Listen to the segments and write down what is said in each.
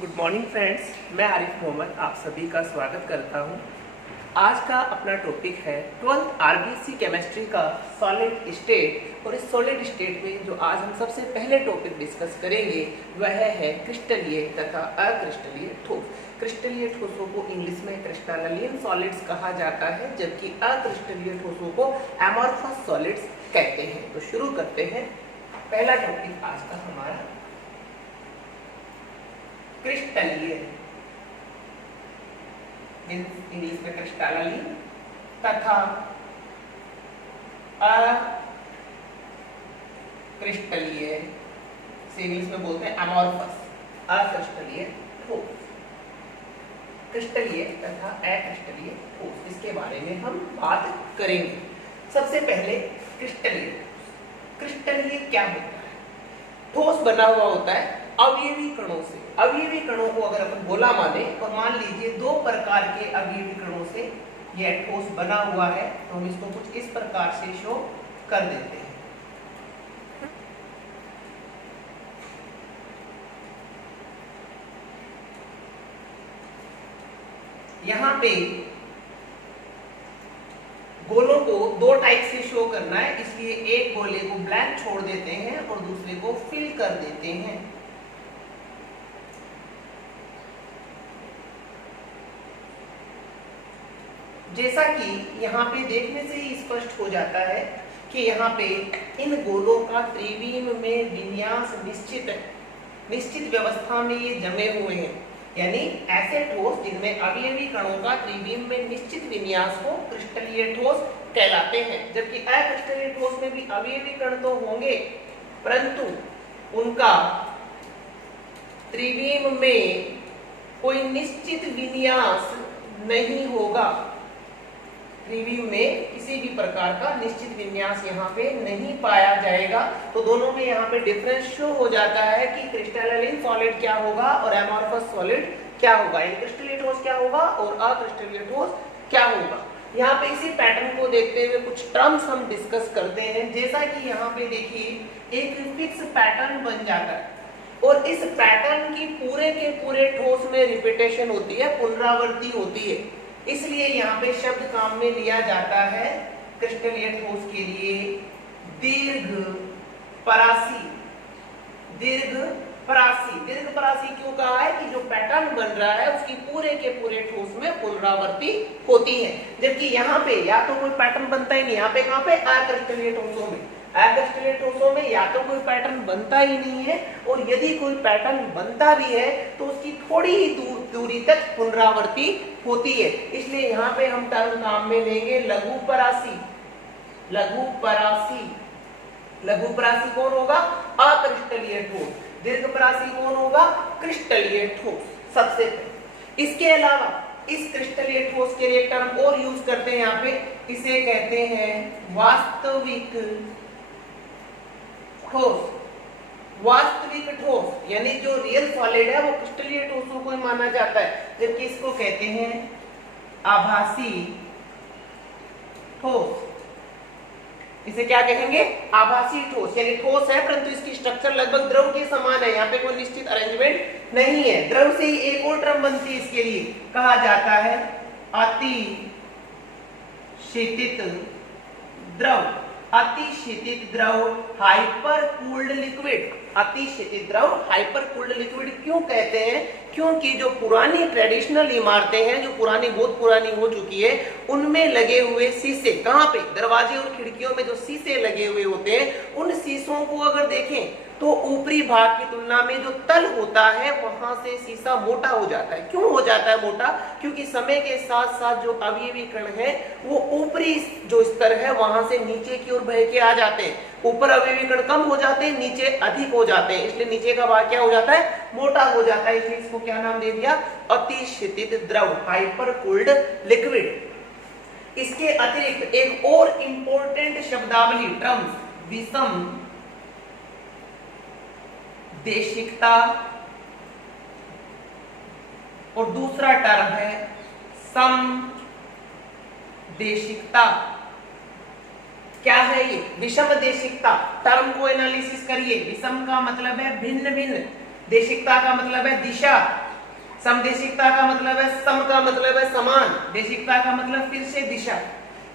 Good morning friends, मैं आरिफ मोहम्मद आप सभी का स्वागत करता हूं। आज का अपना टॉपिक है 12th आरबीसी केमिस्ट्री का सॉलिड स्टेट। और इस सॉलिड स्टेट में जो आज हम सबसे पहले टॉपिक डिस्कस करेंगे वह है क्रिस्टलीय तथा अक्रिस्टलीय ठोस। क्रिस्टलीय ठोसों को इंग्लिश में क्रिस्टलाइन सॉलिड्स कहा जाता है, जबकि अक्रिस्टलीय ठोसों को एमॉर्फस सॉलिड्स कहते हैं। तो शुरू करते हैं। पहला टॉपिक आज का हमारा क्रिस्टलीय, इंग्लिश में क्रिस्टलाइन तथा अक्रिस्टलीय से इंग्लिश में बोलते हैं अमॉर्फस, अक्रिस्टलीय ठोस। क्रिस्टलीय तथा अक्रिस्टलीय ठोस, इसके बारे में हम बात करेंगे। सबसे पहले क्रिस्टलीय। क्रिस्टलीय क्या होता है? ठोस बना हुआ होता है अवयवी कणों से। अवयवी कणों को अगर अपन गोला माने और मान लीजिए दो प्रकार के अवयवी कणों से यह ठोस बना हुआ है, तो हम इसको कुछ इस प्रकार से शो कर देते हैं। यहां पे गोलों को दो टाइप से शो करना है, इसलिए एक गोले को ब्लैंक छोड़ देते हैं और दूसरे को फिल कर देते हैं। जैसा कि यहाँ पे देखने से ही स्पष्ट हो जाता है कि यहाँ पे इन गोलों का त्रिविम में विन्यास निश्चित व्यवस्था में ये जमे हुए हैं, यानी ऐसे ठोस जिनमें अवयवी कणों का त्रिविम में निश्चित विन्यास हो क्रिस्टलीय ठोस कहलाते हैं। जबकि अक्रिस्टलीय ठोस में भी अवयवी कण तो होंगे, परंतु उनका त्रिविम में कोई निश्चित विन्यास नहीं होगा। त्रिविम में किसी भी प्रकार का निश्चित विन्यास यहाँ पे नहीं पाया जाएगा। तो दोनों में यहाँ पे डिफरेंस शो हो जाता है कि क्रिस्टलाइन सॉलिड क्या होगा और एमॉर्फस सॉलिड क्या होगा, यानी क्रिस्टलीय ठोस क्या होगा और अक्रिस्टलीय ठोस क्या होगा। यहाँ पे इसी पैटर्न को देखते हुए कुछ टर्म्स हम डिस्कस करते हैं। जैसा कि यहाँ पे देखिए एक फिक्स पैटर्न बन जाता है और इस पैटर्न की पूरे के पूरे ठोस में रिपीटेशन होती है, पुनरावृत्ति होती है, इसलिए यहाँ पे शब्द काम में लिया जाता है क्रिस्टलीय ठोस के लिए दीर्घ परासी। दीर्घ परासी क्यों कहा है कि जो पैटर्न बन रहा है उसकी पूरे के पूरे ठोस में पुनरावृत्ति होती है। जबकि यहाँ पे या तो कोई पैटर्न बनता ही नहीं, यहाँ पे कहाँ पे अक्रिस्टलीय ठोसों में, अक्रिस्टलीय ठोसों में या तो कोई पैटर्न बनता ही नहीं है, और यदि कोई पैटर्न बनता भी है तो उसकी थोड़ी ही दूरी तक पुनरावृत्ति होती है। इसलिए यहाँ पे हम टर्म काम में लेंगे लघु परासी। लघु परासी कौन होगा? अक्रिस्टलीय ठोस। दीर्घ परासी कौन होगा? क्रिस्टलीय ठोस। सबसे पहले इसके अलावा इस क्रिस्टलीय ठोस के लिए टर्म और यूज करते हैं यहाँ पे, इसे कहते हैं वास्तविक ठोस। वास्तविक ठोस यानी जो रियल सॉलिड है वो क्रिस्टलीय ठोसों को ही माना जाता है, जबकि इसको कहते हैं आभासी ठोस। इसे क्या कहेंगे? आभासी ठोस, यानी ठोस है परंतु इसकी स्ट्रक्चर लगभग द्रव के समान है, यहाँ पे कोई निश्चित अरेंजमेंट नहीं है। द्रव से ही एक और टर्म बनती है इसके लिए, कहा जाता है अति शीतित द्रव। अतिशीतित द्रव हाइपर कूल्ड लिक्विड। अतिशीतित द्रव हाइपर कूल्ड लिक्विड क्यों कहते हैं? क्योंकि जो पुरानी ट्रेडिशनल इमारतें हैं, जो पुरानी बहुत पुरानी हो चुकी है, उनमें लगे हुए शीशे, कहाँ पे? दरवाजे और खिड़कियों में जो शीशे लगे हुए होते हैं, उन शीशों को अगर देखें तो ऊपरी भाग की तुलना में जो तल होता है वहां से शीशा मोटा हो जाता है। क्यों हो जाता है मोटा? क्योंकि समय के साथ साथ जो अवयवी कण है वो ऊपरी जो स्तर है वहां से नीचे की ओर बह के आ जाते हैं। ऊपर अवयवी कण कम हो जाते हैं, नीचे अधिक हो जाते हैं, इसलिए नीचे का भाग क्या हो जाता है? मोटा हो जाता है। इसलिए इसको क्या नाम दे दिया? अतिशीतित द्रव, हाइपर कूल्ड लिक्विड। इसके अतिरिक्त एक और इंपॉर्टेंट शब्दावली टर्म्स, विषम देशिकता और दूसरा टर्म है सम देशिकता। क्या है ये? विषम देशिकता। टर्म को एनालिसिस करिए। विषम का मतलब है भिन्न भिन्न, देशिकता का मतलब है दिशा, समदेशिकता का मतलब है, सम का मतलब है समान, देशिकता का मतलब फिर से दिशा,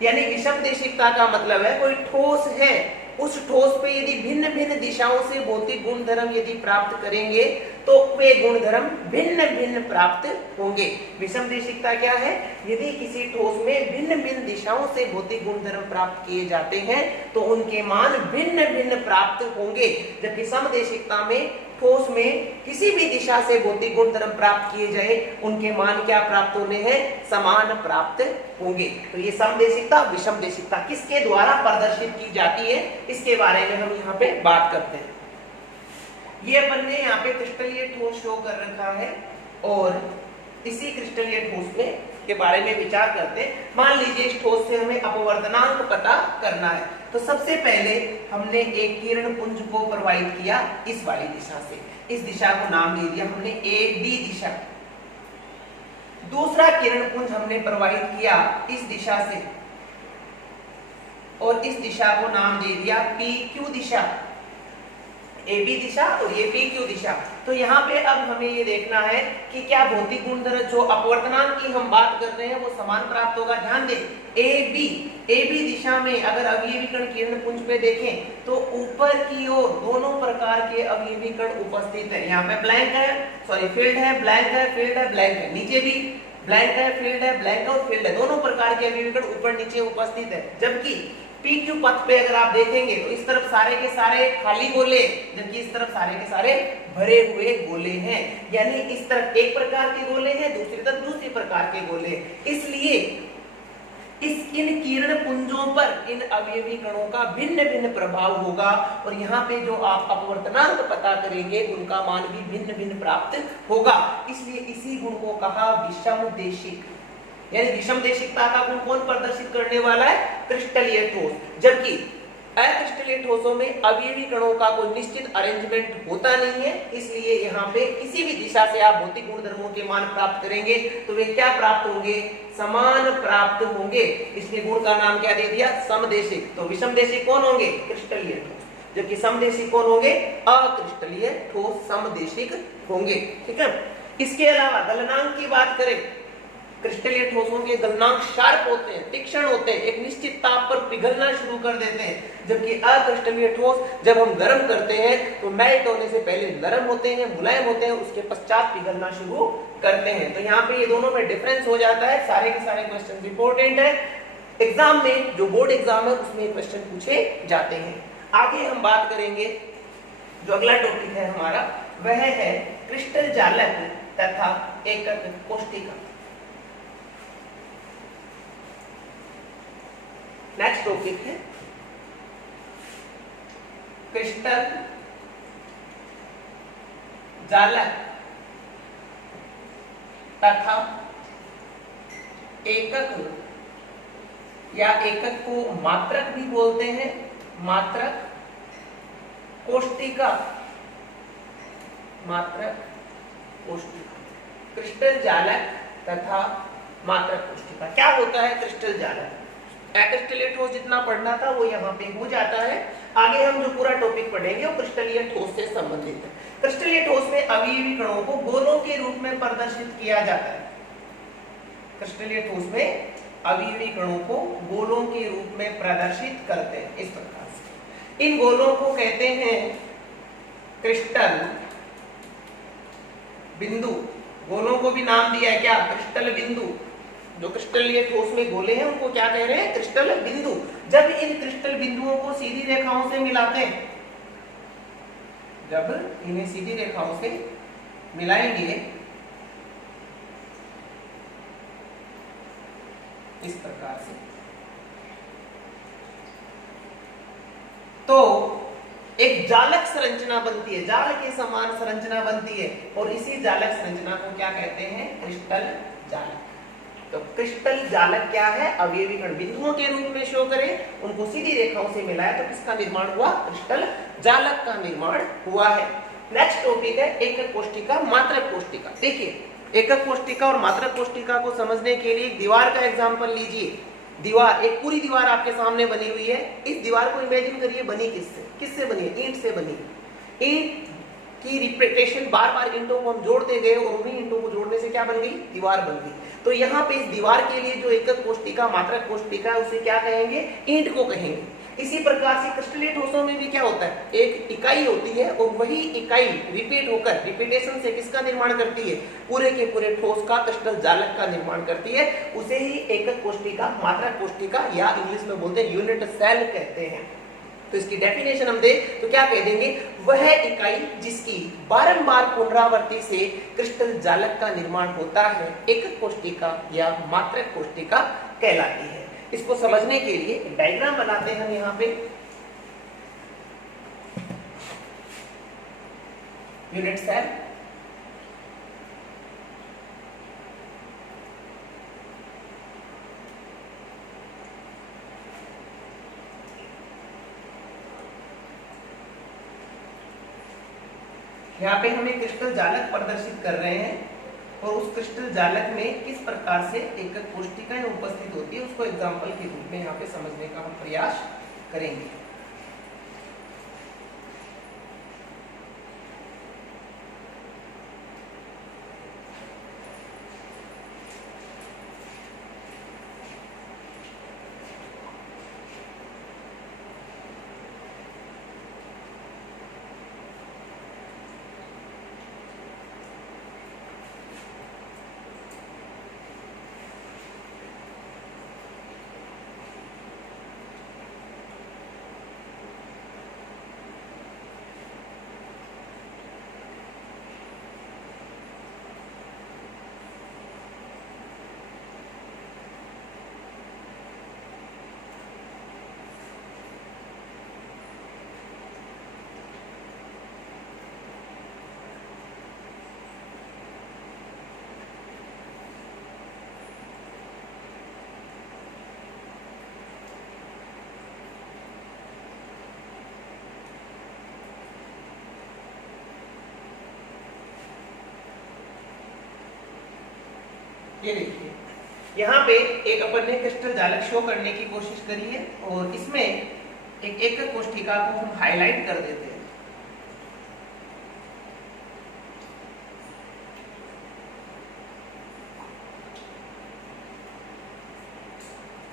यानी विषम देशिकता का मतलब है कोई ठोस है, उस ठोस पे यदि भिन्न भिन्न दिशाओं से भौतिक गुणधर्म यदि प्राप्त करेंगे तो वे गुणधर्म भिन्न भिन्न प्राप्त होंगे। विषम देशिकता क्या है? यदि किसी ठोस में भिन्न भिन्न दिशाओं से भौतिक गुणधर्म प्राप्त किए जाते हैं तो उनके मान भिन्न भिन्न प्राप्त होंगे, जबकि समदेशिकता में ठोस में किसी भी दिशा से भौतिक गुणधर्म प्राप्त किए जाए उनके मान क्या प्राप्त होने हैं? समान प्राप्त होंगे। तो ये समदेशिकता विषम देशिकता किसके द्वारा प्रदर्शित की जाती है इसके बारे में हम यहाँ पे बात करते हैं। ये अपन ने यहाँ पे क्रिस्टलीय ठोस शो कर रखा है और इसी क्रिस्टलीय ठोस में के बारे में विचार करते हैं। मान लीजिए इस ठोस से हमें अपवर्तनांक पता करना है, तो सबसे पहले हमने एक किरण पुंज को प्रवाहित किया इस वाली दिशा से, इस दिशा को नाम दे दिया हमने ए बी दिशा। दूसरा किरण पुंज हमने प्रवाहित किया इस दिशा से और इस दिशा को नाम दे दिया पी क्यू दिशा, ए बी दिशा और ये पी क्यू दिशा। तो यहाँ पे अब हमें ये देखना है कि क्या भौतिक गुणधर्म जो अपवर्तनांक की हम बात कर रहे हैं वो समान प्राप्त होगा। ध्यान दें, ए बी दिशा में अगर अवयवी कण किरण पुंज पे देखें तो ऊपर की ओर दोनों प्रकार के अवयवी कण उपस्थित है। यहाँ पे ब्लैंक है, सॉरी फील्ड है, ब्लैंक है, फील्ड है, ब्लैंक है, नीचे भी ब्लैंक है, फील्ड है, ब्लैंक है और फील्ड है, दोनों प्रकार के अवयवी कण ऊपर नीचे उपस्थित है। जबकि पी क्यू पथ पे अगर आप देखेंगे तो इस तरफ सारे के सारे खाली गोले, जबकि इस तरफ सारे के सारे भरे हुए गोले हैं, यानी इस तरफ एक प्रकार के गोले हैं, दूसरी तरफ दूसरी प्रकार के गोले। इसलिए इन किरण पुंजों पर इन अवयवी कणों का भिन्न भिन्न प्रभाव होगा और यहाँ पे जो आप अपवर्तनांक पता करेंगे उनका मान भी भिन्न भिन्न प्राप्त होगा। इसलिए इसी गुण को कहा विषम देशिक, यानी विषम देशिकता का गुण कौन प्रदर्शित करने वाला है? क्रिस्टलीय ठोस। जबकि अक्रिस्टलीय ठोसों में अवयवी कणों का कोई निश्चित अरेंजमेंट होता नहीं है, इसलिए यहाँ पे किसी भी दिशा से आप भौतिक गुणधर्मों के मान प्राप्त करेंगे तो वे क्या प्राप्त होंगे? समान प्राप्त होंगे। इसलिए गुण का नाम क्या दे दिया? समदेशिक। तो विषम देशिक कौन होंगे? क्रिस्टलीय ठोस, जबकि समदेशिक कौन होंगे? अक्रिस्टलीय ठोस समदेशिक होंगे। ठीक है। इसके अलावा गलनांक की बात करें, क्रिस्टलीय ठोसों के गलनांक शार्प होते हैं, तीक्ष्ण होते हैं, एक निश्चित ताप पर पिघलना शुरू कर देते हैं, जबकि अक्रिस्टलीय ठोस जब हम गर्म करते हैं तो मेल्ट होने से पहले नरम होते हैं, मुलायम होते हैं, उसके पश्चात पिघलना शुरू करते हैं। तो यहाँ पे ये दोनों में डिफरेंस हो जाता है। सारे के सारे क्वेश्चन इंपॉर्टेंट है, एग्जाम में जो बोर्ड एग्जाम है उसमें क्वेश्चन पूछे जाते हैं। आगे हम बात करेंगे, जो अगला टॉपिक है हमारा वह है क्रिस्टल जालक तथा एकक कोष्ठिका। नेक्स्ट टॉपिक है क्रिस्टल जालक तथा एकक, या एकक को मात्रक भी बोलते हैं, मात्रक कोष्ठिका, मात्रक कोष्ठिका। क्रिस्टल जालक तथा मात्रक कोष्ठिका क्या होता है? क्रिस्टल जालक अक्रिस्टलीय ठोस जितना पढ़ना था वो यहाँ पे हो जाता है। आगे हम जो पूरा टॉपिक पढ़ेंगे वो क्रिस्टलीय ठोस से संबंधित है। क्रिस्टलीय ठोस में अवयवी कणों को गोलों के रूप में प्रदर्शित किया जाता है। क्रिस्टलीय ठोस में अवयवी कणों को गोलों के रूप में प्रदर्शित करते हैं इस प्रकार से। इन गोलों को कहते हैं क्रिस्टल बिंदु। गोलों को भी नाम दिया है क्या? क्रिस्टल बिंदु। जो क्रिस्टलीय ठोस में गोले हैं उनको क्या कह रहे हैं? क्रिस्टल बिंदु। जब इन क्रिस्टल बिंदुओं को सीधी रेखाओं से मिलाते हैं, जब इन्हें सीधी रेखाओं से मिलाएंगे इस प्रकार से, तो एक जालक संरचना बनती है, जाल के समान संरचना बनती है और इसी जालक संरचना को क्या कहते हैं? क्रिस्टल जालक। तो क्रिस्टल जालक क्या है? अवयवी कण बिंदुओं के रूप में शो करें, उनको सीधी रेखाओं से मिलाया तो किसका निर्माण हुआ? क्रिस्टल जालक का निर्माण हुआ है। नेक्स्ट टॉपिक है एकक कोष्ठिका, मात्रक कोष्ठिका। देखिए, एकक कोष्ठिका और मात्रक कोष्ठिका को समझने के लिए दीवार का एग्जांपल लीजिए। दीवार, एक पूरी दीवार आपके सामने बनी हुई है। इस दीवार को इमेजिन करिए बनी किससे? किससे बनी है? ईंट से बनी है। ईंट की रिपीटेशन, बार बार ईंटों को हम जोड़ते गए और उन्हीं ईंटों को जोड़ने से क्या बन गई, दीवार बन गई। तो यहाँ पे इस दीवार के लिए जो एकक कोष्टिका मात्रक कोष्टिका उसे क्या कहेंगे, ईंट को कहेंगे। इसी प्रकार से क्रिस्टलीय ठोसों में भी क्या होता है, एक इकाई होती है और वही इकाई रिपीट होकर, रिपीटेशन से किसका निर्माण करती है, पूरे के पूरे ठोस का, क्रिस्टल जालक का निर्माण करती है। उसे ही एकक कोष्टिका मात्रक कोष्टिका या इंग्लिश में बोलते हैं यूनिट सेल कहते हैं। तो इसकी डेफिनेशन हम दें तो क्या कह देंगे, वह इकाई जिसकी बारंबार पुनरावृत्ति से क्रिस्टल जालक का निर्माण होता है एकक कोष्टिका या मात्रक कोष्टिका कहलाती है। इसको समझने के लिए एक डायग्राम बनाते हैं हम यहाँ पे। यूनिट सेल, यहाँ पे हम एक क्रिस्टल जालक प्रदर्शित कर रहे हैं और उस क्रिस्टल जालक में किस प्रकार से एकक कोष्टिकाएं उपस्थित होती है उसको एग्जांपल के रूप में यहाँ पे समझने का हम प्रयास करेंगे। ये देखिए यहाँ पे एक अपन ने क्रिस्टल जालक शो करने की कोशिश करी है और इसमें एक एकक कोष्टिका को हम हाईलाइट कर देते हैं।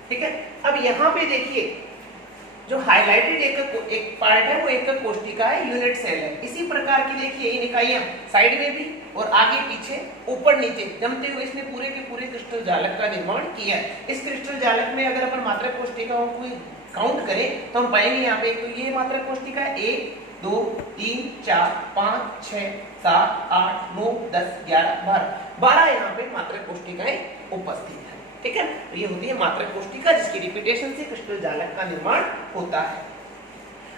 ठीक है, अब यहाँ पे देखिए जो हाईलाइटेड एक पार्ट है वो एकक कोष्टिका है, यूनिट सेल है। इसी प्रकार की देखिए इन इकाइयां साइड में भी और आगे पीछे ऊपर नीचे जमते हुए इसने पूरे के पूरे क्रिस्टल जालक का निर्माण किया है। इस क्रिस्टल जालक में अगर अपन मात्रक कोष्टिकाओं को काउंट करें तो हम पाएंगे यहाँ पे, तो ये मात्रक कोष्टिका 1 2 3 4 5 6 7 8 9 10 11 12 यहाँ पे मात्रक कोष्टिकाएं उपस्थित है। ठीक है, तो ये होती है मात्रक कोष्टिका जिसकी रिपीटेशन से क्रिस्टल जालक का निर्माण होता है।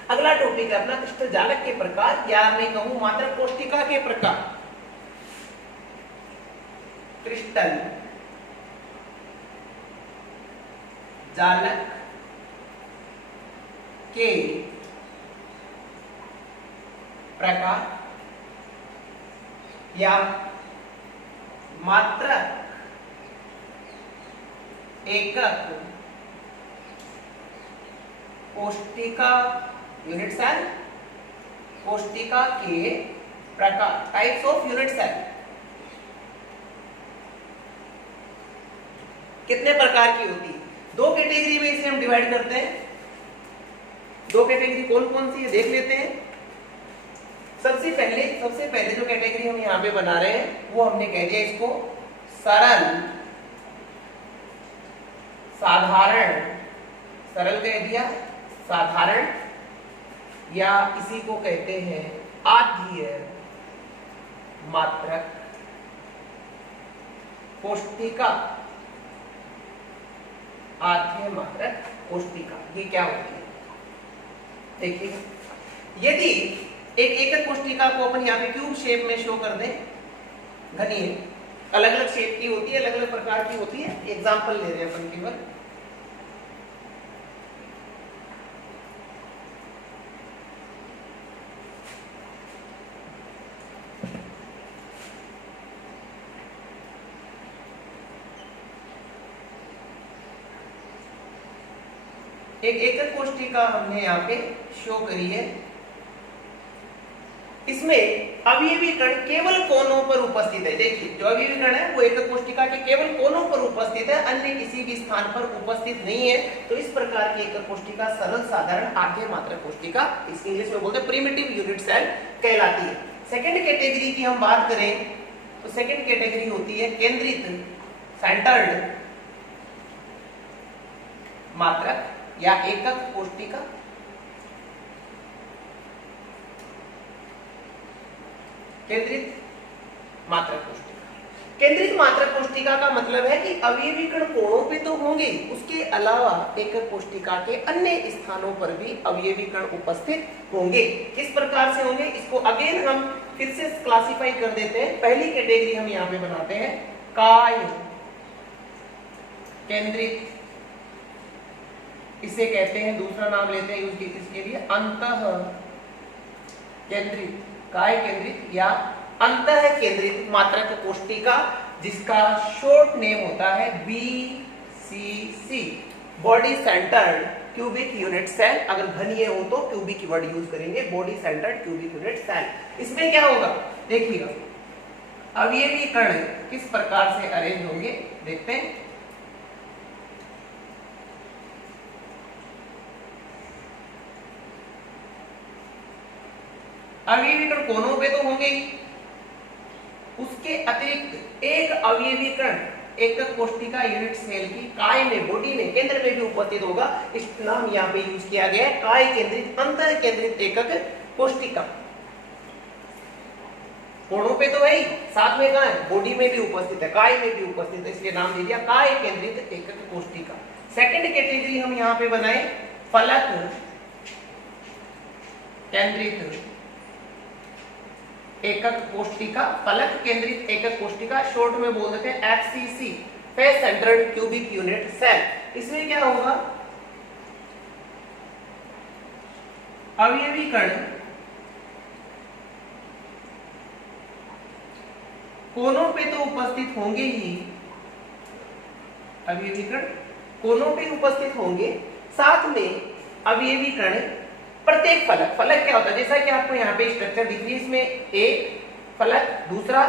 अगला टॉपिक है अपना क्रिस्टल जालक के प्रकार या मैं कहूं मात्रक कोष्टिका के प्रकार। क्रिस्टल जालक के प्रकार या मात्रक एकक कोष्टिका यूनिट सेल कोष्टिका के प्रकार, टाइप्स ऑफ यूनिट सेल। कितने प्रकार की होती है, दो कैटेगरी में इसे हम डिवाइड करते हैं। दो कैटेगरी कौन कौन सी है देख लेते हैं। सबसे पहले जो कैटेगरी हम यहाँ पे बना रहे हैं वो हमने कह दिया इसको सरल साधारण, सरल कह दिया, साधारण या इसी को कहते हैं आद्य मात्रक कोष्टिका। आद्य मात्रक कोष्टिका ये क्या होती है, देखिए यदि एक एकक कोष्टिका को अपन यहाँ पे क्यूब शेप में शो कर दें, घनी है, अलग अलग शेप की होती है, अलग अलग प्रकार की होती है। एग्जांपल ले रहे हैं अपन केवल। एक एकक कोष्टिका हमने यहाँ पे शो करी है। इसमें अवयवी कण केवल कोनों पर उपस्थित है। देखिए जो अवयवी कण है वो एकक कोशिका के केवल कोनों पर उपस्थित है, अन्य किसी भी स्थान पर उपस्थित नहीं है। तो इस प्रकार की एकक कोशिका सरल साधारण आद्य मात्रक कोशिका, इस इंग्लिश में बोलते हैं प्रिमिटिव यूनिट सेल कहलाती है। सेकंड कैटेगरी की हम बात करें तो सेकंड कैटेगरी होती है केंद्रित सेंटर्ड मात्रक या एकक कोशिका। केंद्रित मात्रक कोशिका, केंद्रित मात्रक कोशिका का मतलब है कि अवयवी कण कोणों पे तो होंगे, उसके अलावा एकक कोशिका के अन्य स्थानों पर भी अवयवी कण उपस्थित होंगे। किस प्रकार से होंगे इसको अगेन हम फिर से क्लासिफाई कर देते हैं। पहली कैटेगरी हम यहाँ पे बनाते हैं काय केंद्रित, इसे कहते हैं, दूसरा नाम लेते हैं इसके लिए अंतः केंद्रित, काय केंद्रित या अंतः केंद्रित मात्रक कोशिका, जिसका शॉर्ट नेम होता है BCC, body centred cubic unit cell. अगर घनीय हो तो क्यूबिक वर्ड यूज करेंगे, body centred cubic unit cell. इसमें क्या होगा देखिएगा, अवयवी कण किस प्रकार से अरेंज होंगे देखते हैं। अवयवी कण कोनों पे तो होंगे ही, उसके अतिरिक्त एक अवयवी कण एकक कोशिका यूनिट सेल की काय में, बॉडी में, केंद्र में भी उपस्थित होगा। इस नाम यहाँ पे यूज किया गया है काय केंद्रित अंतर केंद्रित एकक कोशिका। कोणों पे तो है ही, साथ में कहां है बॉडी में भी उपस्थित है, काय में भी उपस्थित है, इसलिए नाम दे दिया काय केंद्रित एकक कोशिका। सेकंड कैटेगरी हम यहाँ पे बनाए फलक केंद्रित एकक कोशिका। फलक केंद्रित एकक कोशिका शॉर्ट में बोल देते हैं FCC, face centred cubic unit cell. इसमें क्या होगा, अवयवी कण कोनों पे तो उपस्थित होंगे ही, अवयवी कण कोनों पे उपस्थित होंगे, साथ में अवयवी कण प्रत्येक फलक, फलक क्या होता है जैसा कि आपको यहाँ पे स्ट्रक्चर दिख रही है, इसमें एक फलक, दूसरा,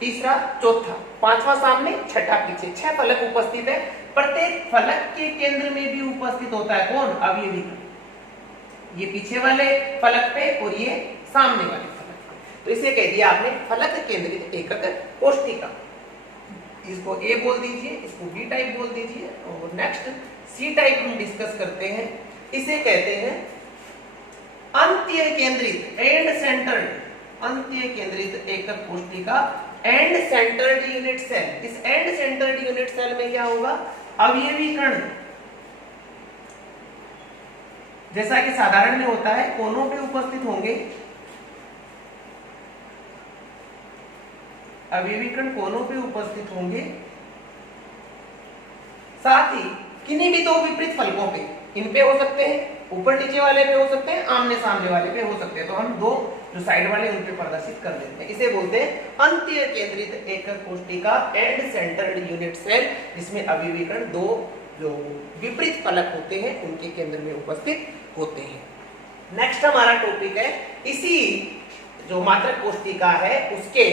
तीसरा, चौथा, पांचवा सामने, छठा पीछे, 6 फलक उपस्थित है। प्रत्येक फलक के केंद्र में भी उपस्थित होता है कौन, अवयवी कण। ये पीछे वाले फलक पे और ये सामने वाले फलक पे, तो इसे कह दिया आपने फलक केंद्रित एकक कोशिका। इसको ए बोल दीजिए, इसको बी टाइप बोल दीजिए, और नेक्स्ट सी टाइप हम डिस्कस करते हैं। इसे कहते हैं अंत्य केंद्रित एंड सेंटर्ड, अंत्य केंद्रित एकक कोशिका एंड सेंटर्ड यूनिट सेल। इस एंड सेंटर्ड यूनिट सेल में क्या होगा, अवयवी कण जैसा कि साधारण में होता है कोनों पे उपस्थित होंगे, अवयवी कण कोनों पे उपस्थित होंगे, साथ ही किन्हीं भी दो विपरीत फलकों पे, इन पे हो सकते हैं, ऊपर नीचे वाले पे हो सकते हैं, आमने सामने वाले पे हो सकते हैं, तो हम दो जो साइड वाले उन पे प्रदर्शित कर देते हैं। इसे बोलते हैं अंत्य केंद्रित एकक कोशिका एंड सेंटर्ड यूनिट सेल, जिसमें अवयवी कण दो जो विपरीत फलक होते हैं उनके केंद्र में उपस्थित होते हैं। नेक्स्ट हमारा टॉपिक है, इसी जो मात्रक कोशिका है उसके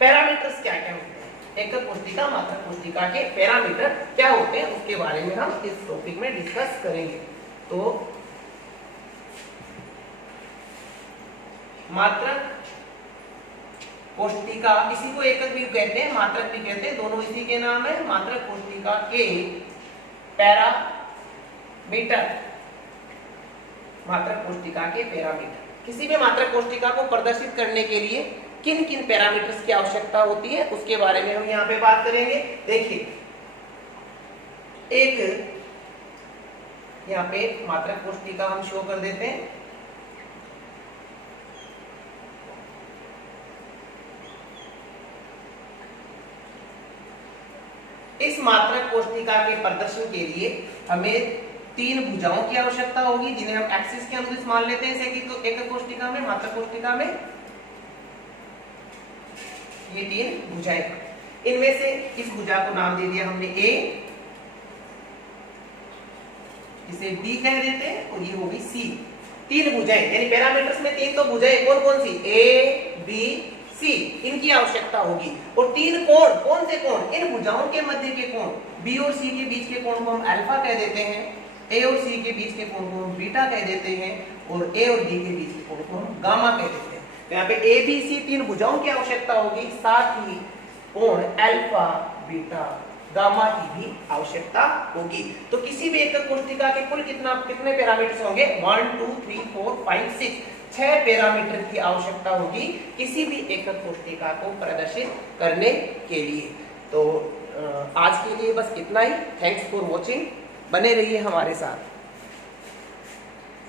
पैरामीटर्स क्या क्या होते हैं, एकक कोशिका मात्रक कोशिका के पैरामीटर क्या होते हैं, उसके बारे में हम इस टॉपिक में डिस्कस करेंगे। तो मात्रक कोशिका, इसी को एकक भी कहते हैं मात्रक भी कहते हैं, दोनों इसी के नाम है। मात्रक कोशिका के पैरामीटर, मात्रक कोशिका के पैरामीटर, किसी भी मात्रक कोशिका को प्रदर्शित करने के लिए किन किन पैरामीटर्स की आवश्यकता होती है उसके बारे में हम यहाँ पे बात करेंगे। देखिए एक यहाँ पे मात्रक कोशिका हम शो कर देते हैं, इस मात्रक कोशिका के प्रदर्शन के लिए हमें 3 भुजाओं की आवश्यकता होगी, जिन्हें हम एक्सिस के अनुदिश मान लेते हैं। जैसे कि एकक कोशिका में, मात्रक कोशिका में ये 3 भुजाएं, इनमें से इस भुजा को नाम दे दिया हमने ए, इसे डी कह देते हैं, और ये होगी सी। तीन भुजाएं, यानी पैरामीटर्स में तीन तो भुजाएं कौन कौन सी, ए बी सी, इनकी आवश्यकता होगी। और तीन कोण, कौन से कोण, इन भुजाओं के मध्य के कोण, बी और सी के बीच के कोण को हम अल्फा कह देते हैं, ए और सी के बीच के कोण को हम बीटा कह देते हैं, और ए और बी के बीच के कोण को हम गामा कह देते हैं। तो यहाँ पे ए बी सी तीन भुजाओं की आवश्यकता होगी, साथ ही कोण अल्फा बीटा गामा की भी आवश्यकता होगी। तो किसी भी एकक कोष्ठिका के कुल कितने पैरामीटर्स होंगे, 1 2 3 4 5 6, 6 पैरामीटर की आवश्यकता होगी किसी भी एकक कोष्ठिका को प्रदर्शित करने के लिए। तो आज के लिए बस इतना ही। थैंक्स फॉर वॉचिंग, बने रहिए हमारे साथ।